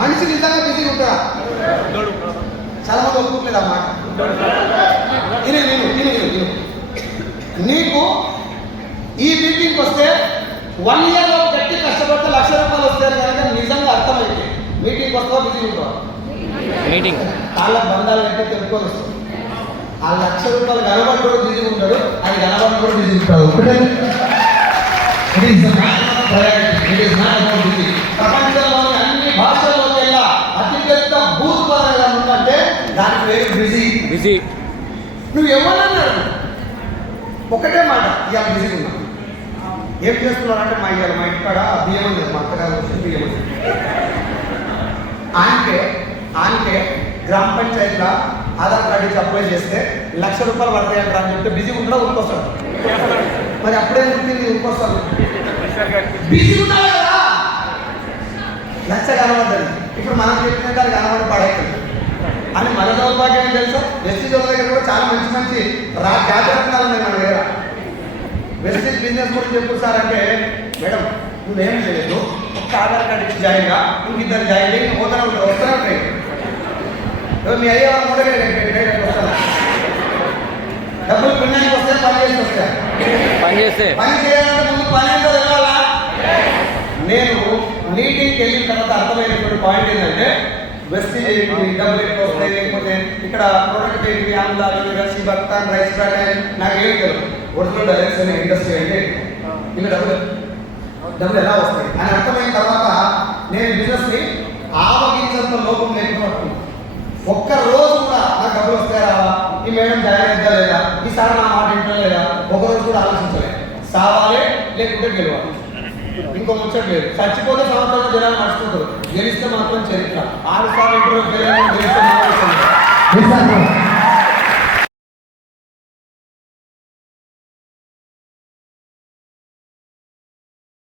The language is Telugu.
మనిషి నిజంగా బిజీగా ఉంటారా చాలా మంది ఒప్పుకోలేదు ఆ మాట. విను విను విను విను విను నీకు ఈ మీటింగ్కి వస్తే వన్ ఇయర్లో గట్టి కష్టపడితే లక్ష రూపాయలు వస్తాయని కనుక నిజంగా అర్థమైతే మీటింగ్కి వస్తావా బిజీ ఉంటావా? మీటింగ్ వాళ్ళ బంధాలు అంటే తెలుపుకొని వస్తుంది ఆ లక్ష రూపాయలు కనబడి కూడా బిజీ ఉంటాడు అది కనబడి కూడా బిజీ ఉంటాడు. ఒకటే దానికి పేరు బిజీ. బిజీ. నువ్వు ఎవరన్నాడు ఒకటే మాట ఇవాళ బిజీగా ఉన్నా. ఏం చేస్తున్నారంటే మా ఇవాళ మా ఇంటికాడ బియ్యం ఉంది మా అత్తగారు వచ్చి బియ్యం ఉంది. ఆయనకే ఆయనకే గ్రామ పంచాయతీలో ఆధార్ కార్డు ఇచ్చి అప్లై చేస్తే లక్ష రూపాయలు పడతాయి అంటారు అని చెప్తే బిజీ ఉంటా ఉరికొస్తాడు మరి అప్పుడే ఉంటుంది ఉరికొస్తాడు బిజీ ఉండాలి కదా. లక్ష కనబడ్డది. ఇప్పుడు మనం చెప్పిన దానికి కనబడి పడైతుంది అని మన దౌర్భాగ్యం ఏం తెలుసా? వెస్టీజ్ వాళ్ళ దగ్గర కూడా చాలా మంచి మంచి రా జాగ్రత్తలు ఉన్నాయి మన దగ్గర. వెస్టీజ్ బిజినెస్ గురించి చెప్పు సార్ అంటే మేడం నువ్వేం చేయలేదు? ఒక్క ఆధార్ కార్డు ఇచ్చి జాయిన్గా ఇంకిద్దరు జాయిన్ అయ్యి పోతానే ఉంటారు వస్తూనే ఉంటాయి మీ అయ్యే వాళ్ళు కూడా వస్తాను డబ్బులు పుణ్యానికి వస్తే పని చేసి వస్తాయి పని చేస్తే. పని చేయాలంటే ముందు పని ఏంటో తెలవాలా? నేను మీటింగ్కి వెళ్ళిన తర్వాత అర్థమైనటువంటి పాయింట్ ఏంటంటే వెస్టీజ్ ఏంటి డబ్బులు ఎక్కువ వస్తాయి లేకపోతే ఇక్కడ ప్రోడక్ట్ ఏంటి? ఆమ్లాలు రసి బక్తాన్ రైస్ బ్రాండ్ నాకు ఏం తెలియదు ఒరిజినల్ డైరెక్షన్ ఇండస్ట్రీ అంటే ఇలా డబ్బులు డబ్బులు ఎలా వస్తాయి? అని అర్థమైన తర్వాత నేను బిజినెస్ని ఆవగించంత లోపం లేకుండా పట్టుకున్నాను. ఒక్క రోజు కూడా నాకు డబ్బులు వస్తాయి రావా? ఈ మేడం జాయిన్ అవుతా లేదా? ఈసారి నా మాట వింటా లేదా ఒక రోజు కూడా ఆలోచించలేదు. సావాలే లేకుంటే గెలవాలి. ఇంకో ముచ్చట లేదు. చచ్చిపోతే సంవత్సరాలు జనాలు నడుచుకుంటారు గెలిస్తే మాత్రం చరిత్ర. ఆరు సార్లు ఇంటర్వ్యూ గెలిస్తే